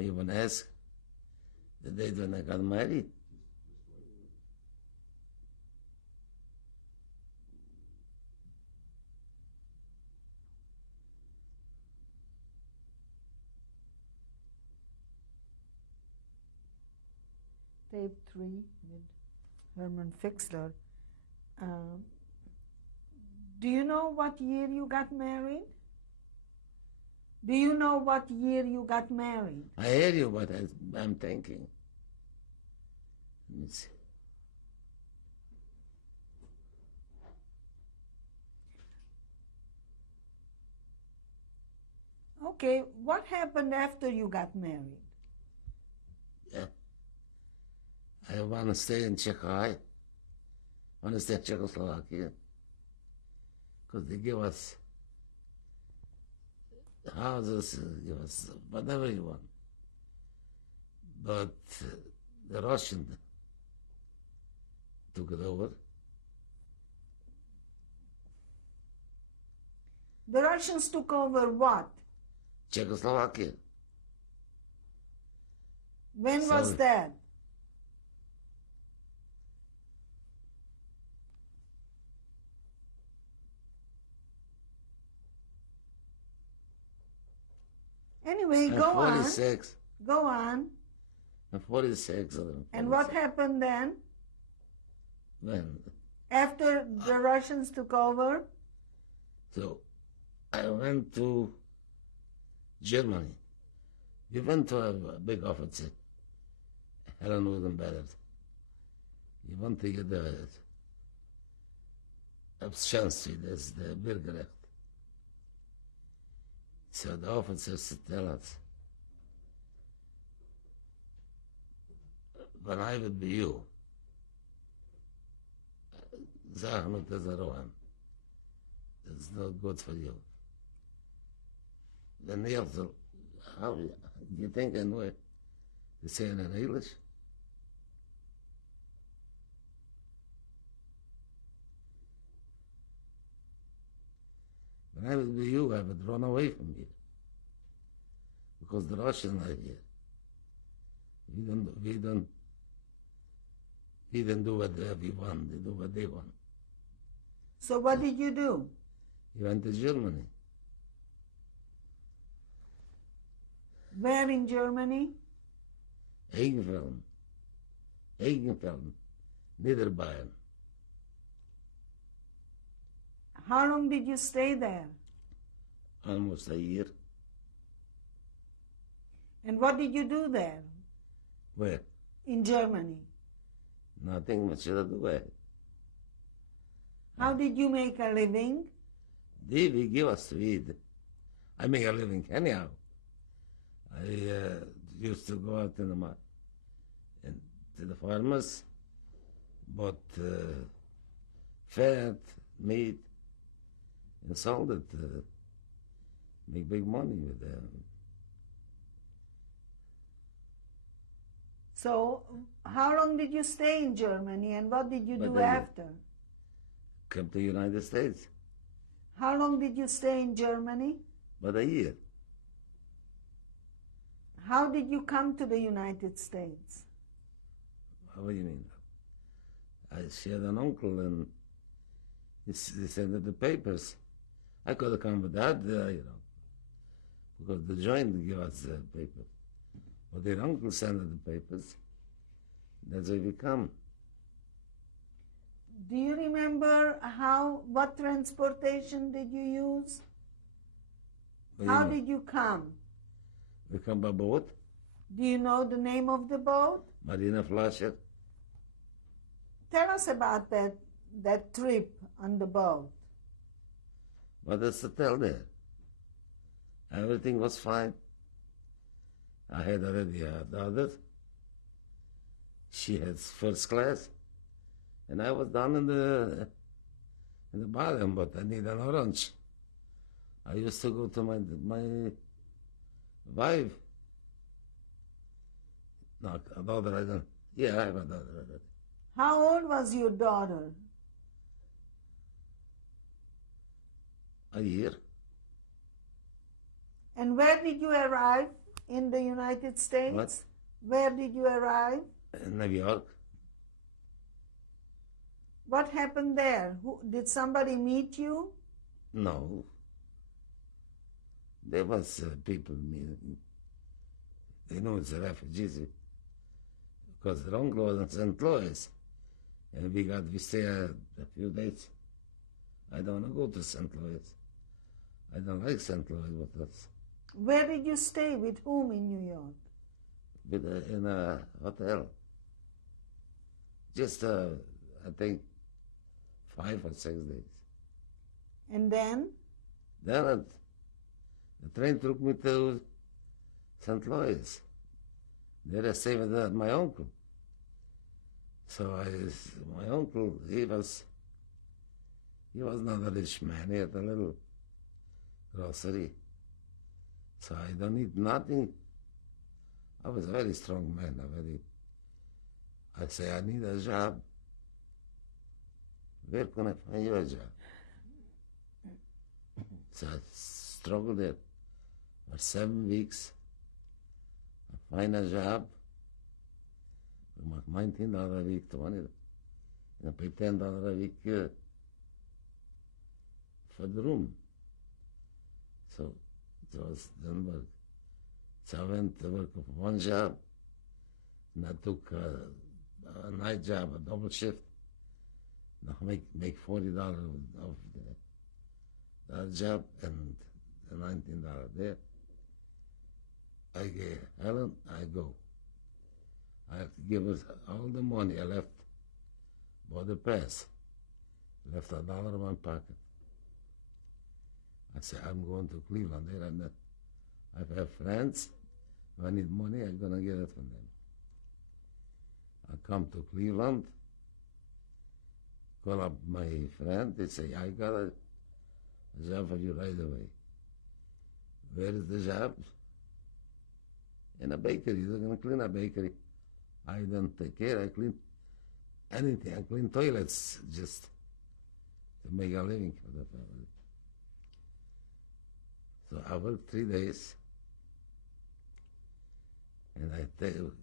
Or you want to ask the date when I got married? Tape 3 with Herman Fixler. Do you know what year you got married? Do you know what year you got married? I hear you, but I'm thinking. Let me see. Okay, what happened after you got married? Yeah. I want to stay in Czechia. I want to stay in Czechoslovakia. Because they give us houses, give us whatever you want. But the Russian took it over. The Russians took over what? Czechoslovakia. When was that? Anyway, go 46. on. Go on. I'm 46. And what happened then? When? After the Russians took over? So I went to Germany. We went to a big office, Herren Wittenberg. We went to get the Abschancy, that's the Bürgerrecht. So the officers tell us, when I would be you, sag mir das Rohan. That's not good for you. Then they also, how do you think I know it? They say it in English? When I would be you, I would run away from here. Because the Russians are here. We don't do what we want, they do what they want. So what did you do? He went to Germany. Where in Germany? Eigenfelden, Niederbayern. How long did you stay there? Almost a year. And what did you do there? Where? In Germany. Nothing much to do with. How did you make a living? They give us to eat. I make a living anyhow. I used to go out in the and to the farmers, bought fat, meat, and sold it. Make big money with them. So how long did you stay in Germany and what did you do after? Come to the United States. How long did you stay in Germany? About a year. How did you come to the United States? What do you mean? She had an uncle and he sent the papers. I could have come with that, because the joint gave us the papers. But their uncle sent the papers. That's why we come. Do you remember what transportation did you use? How did you come? We come by boat. Do you know the name of the boat? Marina Flasher. Tell us about that trip on the boat. What is to tell there? Everything was fine. I had already a daughter. She had first class. And I was down in the bottom, but I need an orange. I used to go to my wife. No, a daughter, I don't. Yeah, I have a daughter already. How old was your daughter? A year. And where did you arrive in the United States? What? Where did you arrive? In New York. What happened there? Did somebody meet you? No. There was people, they know it's a refugees because the uncle was in St. Louis, and we stay a few days. I don't want to go to St. Louis. I don't like St. Louis with us. Where did you stay? With whom in New York? In a hotel. Just, I think, 5 or 6 days. And then? Then the train took me to St. Louis. There I stayed with my uncle. So my uncle, he was not a rich man. He had a little grocery. So I don't need nothing. I was a very strong man. I say, I need a job. Where can I find you a job? So I struggled there for 7 weeks. I find a job. I make $19 a week, 20. I pay $10 a week for the room. So it was didn't work. So I went to work for one job, and I took a night job, a double shift. Now make $40 of that job and the $19 there. I gave Helen, I go. I have to give us all the money I left for the pass. Left $1 in my pocket. I said, I'm going to Cleveland. There I have friends. If I need money, I'm going to get it from them. I come to Cleveland, call up my friend. They say, I got a job for you right away. Where is the job? In a bakery. They're going to clean a bakery. I don't take care. I clean anything. I clean toilets just to make a living for the family. So I worked 3 days, and I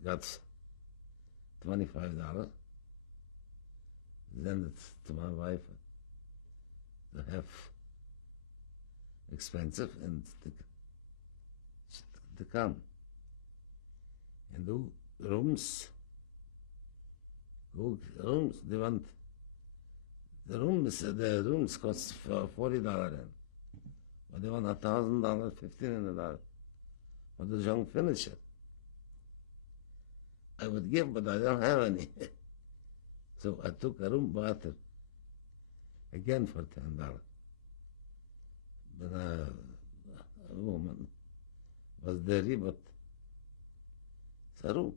got $25. Then it's to my wife to have expensive and to come and do rooms. They want the rooms cost $40 in. But they want $1,000, $1,500 for the young finisher. I would give, but I don't have any. So I took a room bathroom again for $10. But a woman was dirty, but it's a room.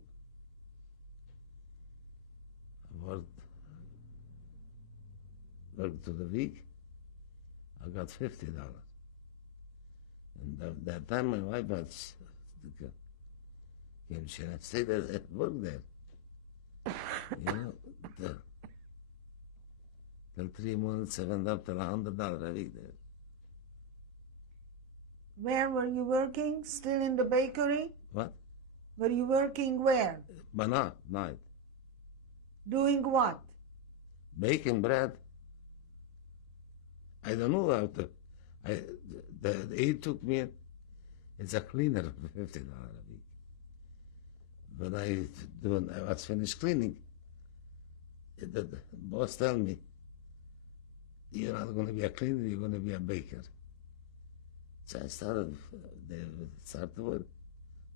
I worked to the week. I got $50. And that time my wife came, she stayed at work there. Till 3 months, I went up to $100 a week there. Where were you working? Still in the bakery? What? Were you working where? But night. Doing what? Baking bread. I don't know how to. He took me. It's a cleaner for $50 a week. But I was finished cleaning. The boss told me, "You're not going to be a cleaner. You're going to be a baker." So I started to work,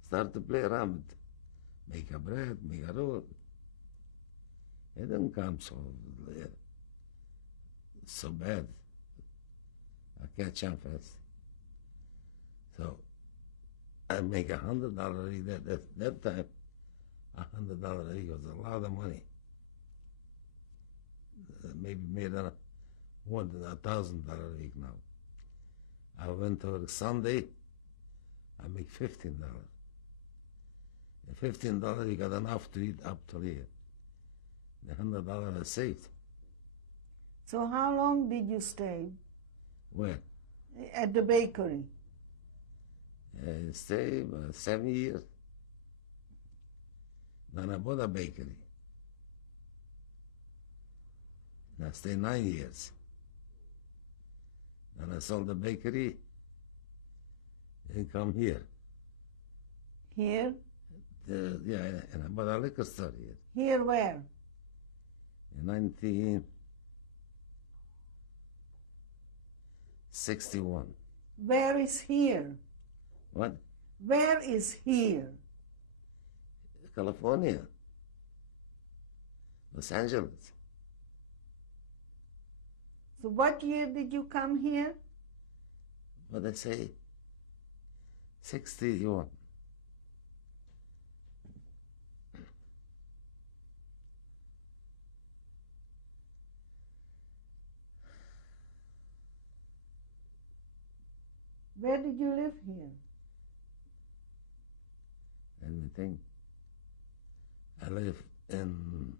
start to play around, make a bread, make a roll. It didn't come so bad. I catch on fast. So I make $100 a week. That time, $100 a week was a lot of money. Maybe made more than $1,000 a week now. I went to work Sunday. I make $15. And $15, you got enough to eat up till here. The $100 I saved. So how long did you stay? Where? At the bakery. I stay about 7 years. Then I bought a bakery. And I stayed 9 years. Then I sold the bakery and come here. Here? Yeah, and I bought a liquor store here. Here where? In 1961. Where is here? What? Where is here? California. Los Angeles. So what year did you come here? What I say? 61. Where did you live here? Let me think. I live in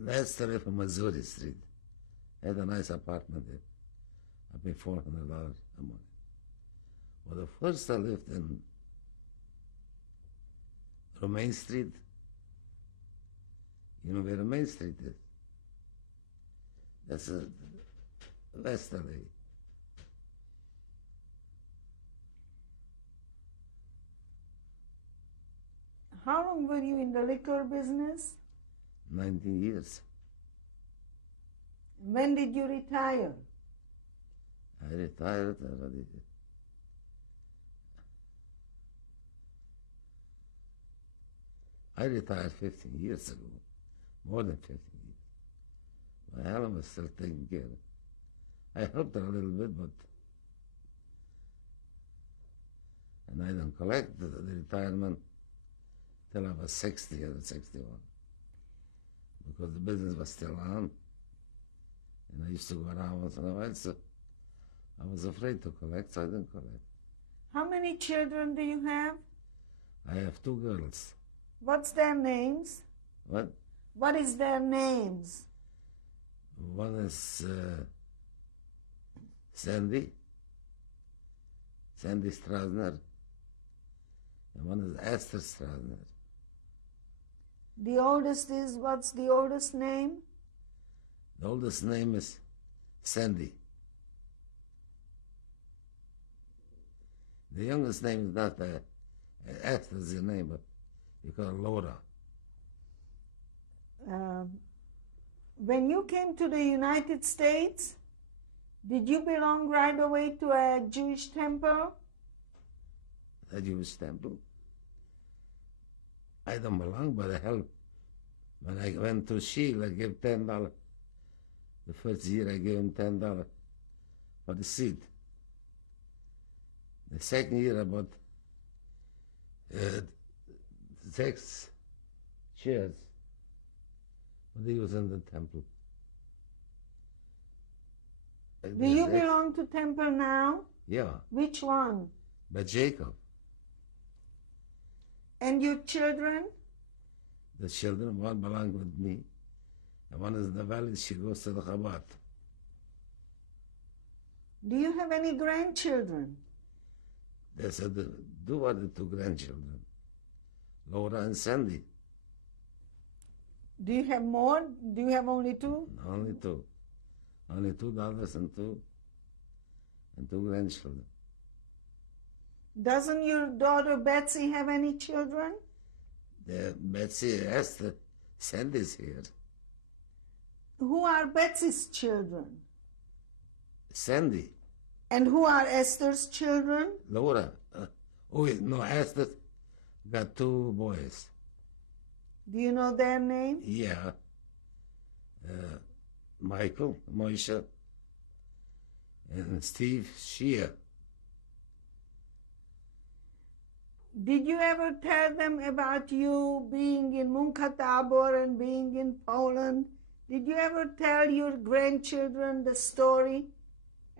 last live on Missouri Street. I had a nice apartment there. I paid $400 a month. Well, the first I lived in Romaine Street. You know where Romaine Street is? That's West LA. How long were you in the liquor business? 19 years. When did you retire? I retired already. I retired 15 years ago, more than 15 years. My Helen was still taking care. I helped her a little bit, but and I didn't collect the retirement till I was 60 or 61, because the business was still on, and I used to go around once in a while, so I was afraid to collect, so I didn't collect. How many children do you have? I have 2 girls. What's their names? What? What is their names? One is Sandy Strasner, and one is Esther Strasner. The oldest is, what's the oldest name? The oldest name is Sandy. The youngest name is not Esther's the name, but you call her Laura. When you came to the United States, did you belong right away to a Jewish temple? A Jewish temple? I don't belong, but I helped. When I went to Shield, I gave $10. The first year I gave him $10 for the seed. The second year I bought 6 chairs. But he was in the temple. Do you belong to temple now? Yeah. Which one? But Jacob. And your children? The children, one belong with me, and one is in the valley, she goes to the Chabad. Do you have any grandchildren? They said, do are the 2 grandchildren, Laura and Sandy. Do you have more? Do you have only 2? Only 2. Only 2 daughters and 2 grandchildren. Doesn't your daughter Betsy have any children? Betsy asked Sandy's here. Who are Betsy's children? Sandy. And who are Esther's children? Laura. No, Esther got 2 boys. Do you know their name? Yeah. Michael, Moshe, and Steve Shea. Did you ever tell them about you being in Munkatabor and being in Poland? Did you ever tell your grandchildren the story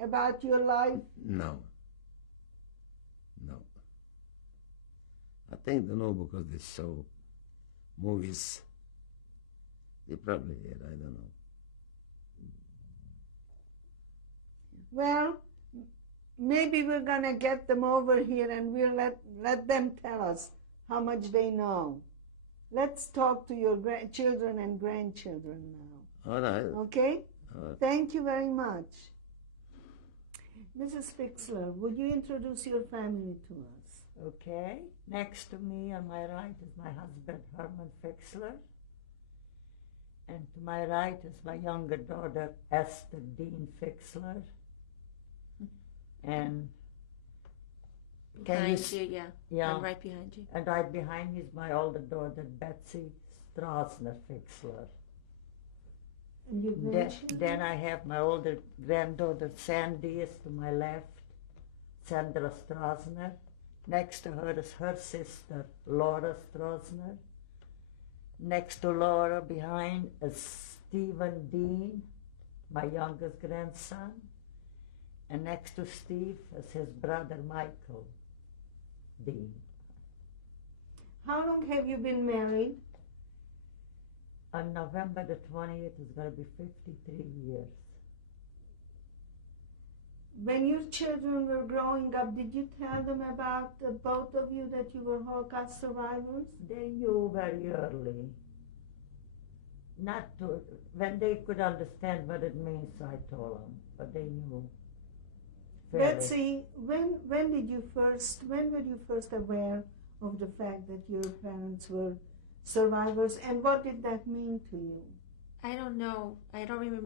about your life? No. I think they know because they saw movies. They probably did, I don't know. Well, maybe we're going to get them over here and we'll let them tell us how much they know. Let's talk to your children and grandchildren now. All right. Okay? All right. Thank you very much. Mrs. Fixler, would you introduce your family to us? Okay. Next to me on my right is my husband, Herman Fixler. And to my right is my younger daughter, Esther Dean Fixler. And behind you, yeah. Yeah. I'm right behind you. And right behind me is my older daughter, Betsy Strasner Fixler. And your grandchildren? Then I have my older granddaughter, Sandy, is to my left, Sandra Strasner. Next to her is her sister, Laura Strasner. Next to Laura, behind, is Stephen Dean, my youngest grandson. And next to Steve is his brother, Michael Dean. How long have you been married? On November the 20th, it's going to be 53 years. When your children were growing up, did you tell them about both of you that you were Holocaust survivors? They knew very early. When they could understand what it means, I told them, but they knew. Betsy, when were you first aware of the fact that your parents were survivors, and what did that mean to you? I don't know. I don't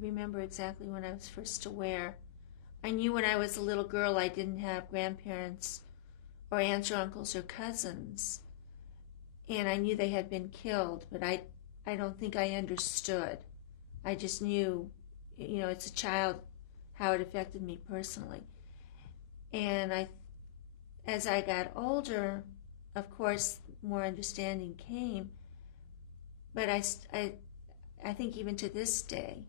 remember exactly when I was first aware. I knew when I was a little girl I didn't have grandparents or aunts or uncles or cousins, and I knew they had been killed, but I don't think I understood. I just knew, as a child, how it affected me personally. And as I got older, of course, more understanding came. But I think even to this day,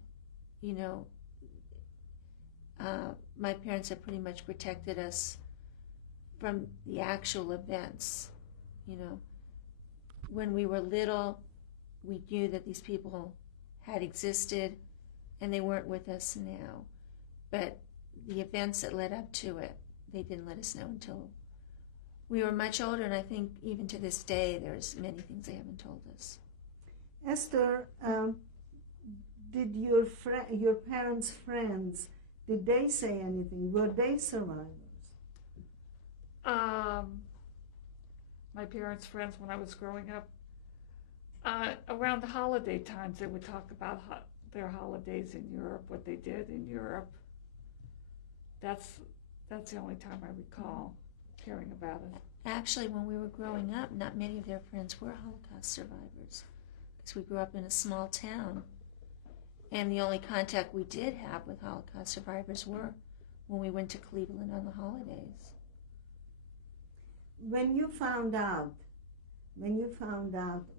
my parents have pretty much protected us from the actual events. When we were little, we knew that these people had existed and they weren't with us now. But the events that led up to it, they didn't let us know until we were much older, and I think even to this day, there's many things they haven't told us. Esther, did your parents' friends, did they say anything? Were they survivors? My parents' friends, when I was growing up, around the holiday times, they would talk about their holidays in Europe, what they did in Europe. That's the only time I recall hearing about it. Actually, when we were growing up, not many of their friends were Holocaust survivors, because we grew up in a small town, and the only contact we did have with Holocaust survivors were when we went to Cleveland on the holidays. When you found out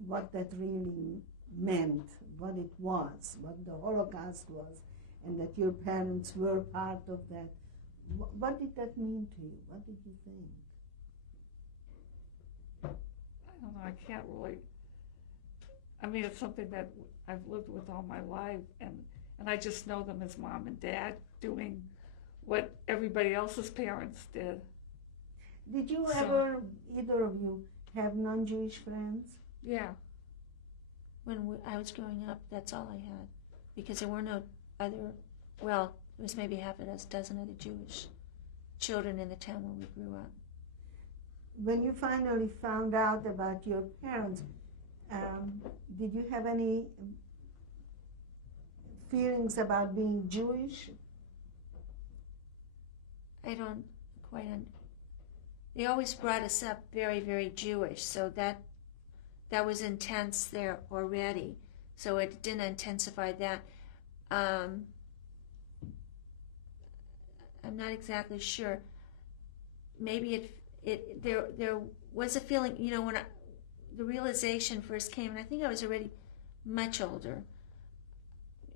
what that really meant, what it was, what the Holocaust was, and that your parents were part of that, what did that mean to you? What did you think? I don't know, I can't really, it's something that I've lived with all my life, and I just know them as mom and dad doing what everybody else's parents did. Did you ever, either of you, have non-Jewish friends? Yeah. When I was growing up, that's all I had, because there were no other, well, there was maybe half a dozen other Jewish children in the town where we grew up. When you finally found out about your parents, did you have any feelings about being Jewish? I don't quite they always brought us up very, very Jewish, so that was intense there already. So it didn't intensify that. I'm not exactly sure. Maybe there was a feeling, when the realization first came, and I think I was already much older,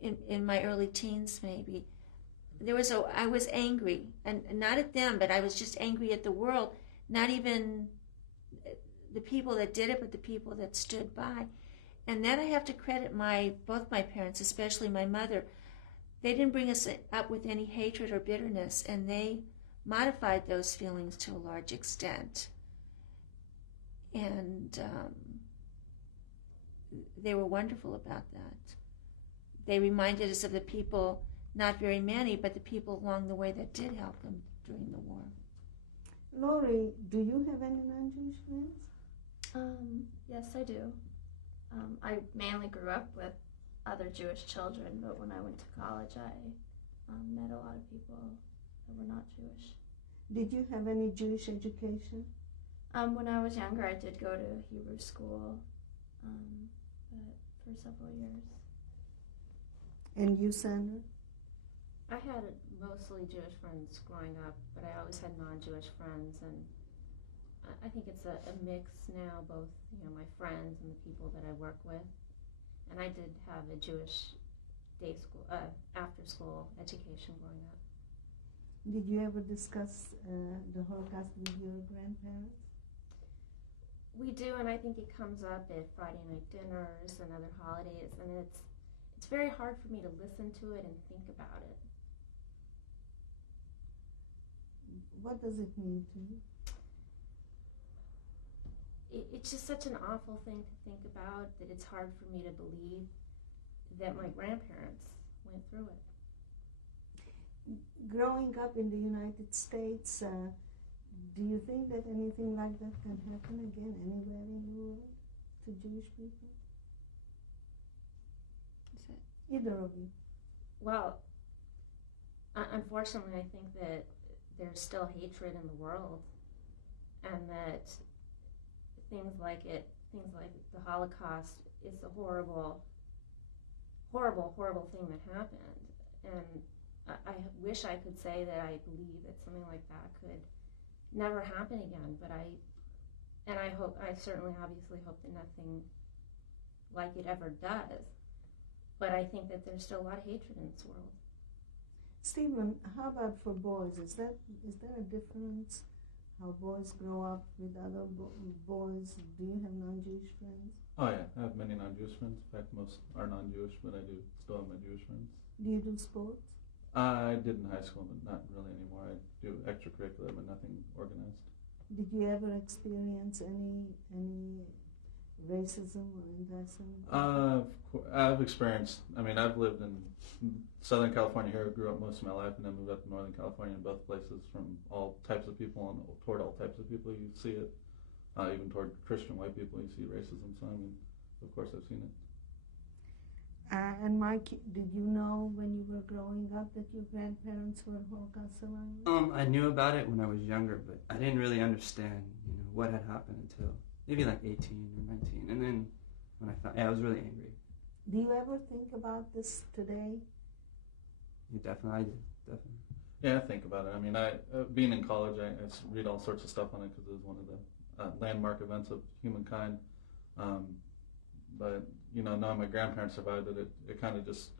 in my early teens maybe. I was angry, and not at them, but I was just angry at the world. Not even the people that did it, but the people that stood by. And then I have to credit both my parents, especially my mother. They didn't bring us up with any hatred or bitterness, and they modified those feelings to a large extent. And they were wonderful about that. They reminded us of the people, not very many, but the people along the way that did help them during the war. Lori, do you have any non-Jewish friends? Yes, I do. I mainly grew up with other Jewish children, but when I went to college, I met a lot of people that were not Jewish. Did you have any Jewish education? When I was younger, I did go to Hebrew school, but for several years. And you, Sandra? I had mostly Jewish friends growing up, but I always had non-Jewish friends, and I think it's a mix now, both my friends and the people that I work with. And I did have a Jewish day school, after-school education growing up. Did you ever discuss the Holocaust with your grandparents? We do, and I think it comes up at Friday night dinners and other holidays, and it's very hard for me to listen to it and think about it. What does it mean to you? It's just such an awful thing to think about that it's hard for me to believe that my grandparents went through it. Growing up in the United States, do you think that anything like that can happen again anywhere in the world to Jewish people? Either of you. Well, unfortunately, I think that there's still hatred in the world, and that things like the Holocaust is a horrible, horrible, horrible thing that happened. And I wish I could say that I believe that something like that could never happen again, but I certainly obviously hope that nothing like it ever does. But I think that there's still a lot of hatred in this world. Stephen, how about for boys? Is there a difference how boys grow up with other boys? Do you have non-Jewish friends? Oh yeah, I have many non-Jewish friends. In fact, most are non-Jewish, but I do still have my Jewish friends. Do you do sports? I did in high school, but not really anymore. I do extracurricular, but nothing organized. Did you ever experience any racism or anti-Semitism? I've experienced. I mean, I've lived in Southern California here. I grew up most of my life, and then moved up to Northern California. In both places, from all types of people and toward all types of people, you see it. Even toward Christian white people, you see racism. So I mean, of course, I've seen it. And Mike, did you know when you were growing up that your grandparents were Holocaust survivors? I knew about it when I was younger, but I didn't really understand, what had happened until maybe like 18 or 19. And then when I found, I was really angry. Do you ever think about this today? Yeah, definitely, I do, definitely. Yeah, I think about it. I mean, being in college, I read all sorts of stuff on it because it was one of the landmark events of humankind. But knowing my grandparents survived it, it kind of just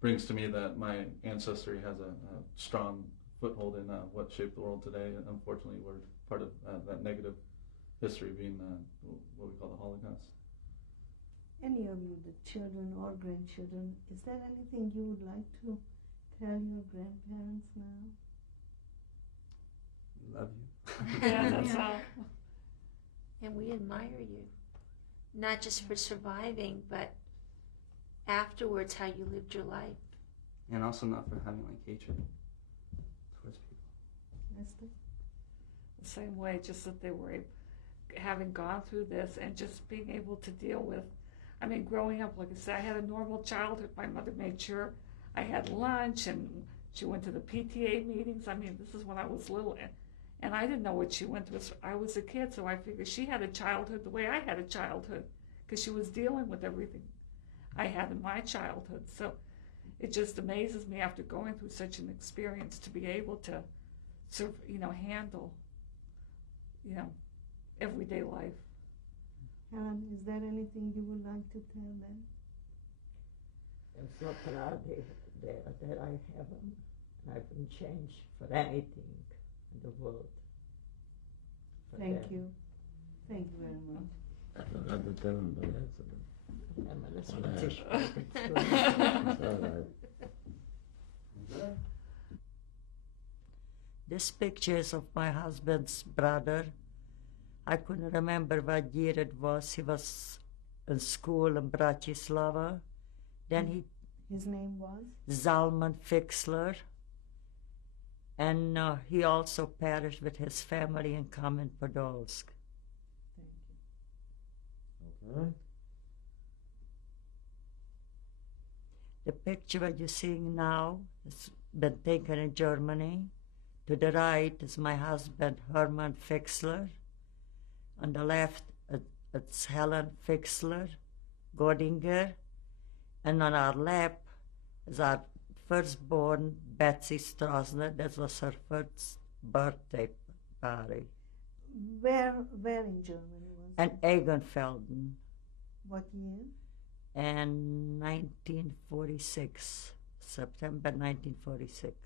brings to me that my ancestry has a strong foothold in what shaped the world today. And unfortunately, we're part of that negative history being what we call the Holocaust. Any of you, the children or grandchildren, is there anything you would like to tell your grandparents now? Love you. Yeah, that's all. And we admire you, not just for surviving, but afterwards how you lived your life. And also not for having hatred towards people. Esther? The same way, just that they were having gone through this and just being able to deal with, I mean, growing up, like I said, I had a normal childhood. My mother made sure I had lunch, and she went to the PTA meetings. I mean, this is when I was little, and I didn't know what she went through. I was a kid, so I figured she had a childhood the way I had a childhood, because she was dealing with everything I had in my childhood. So it just amazes me, after going through such an experience, to be able to handle, everyday life. Helen, is there anything you would like to tell them? I'm so proud that I haven't changed for anything in the world. Thank you. Thank you very much. I forgot to tell him by accident. Herman ist Oder- von sich It's all right. This picture is of my husband's brother. I couldn't remember what year it was. He was in school in Bratislava. Then His name was? Herman Fixler. And he also perished with his family in Kamen Podolsk. Okay. The picture that you're seeing now has been taken in Germany. To the right is my husband, Herman Fixler. On the left, it's Helen Fixler, Godinger. And on our left is our firstborn, Betsy Strasner. That was her first birthday party. Where in Germany was And it? Egenfelden What year? in 1946, September 1946.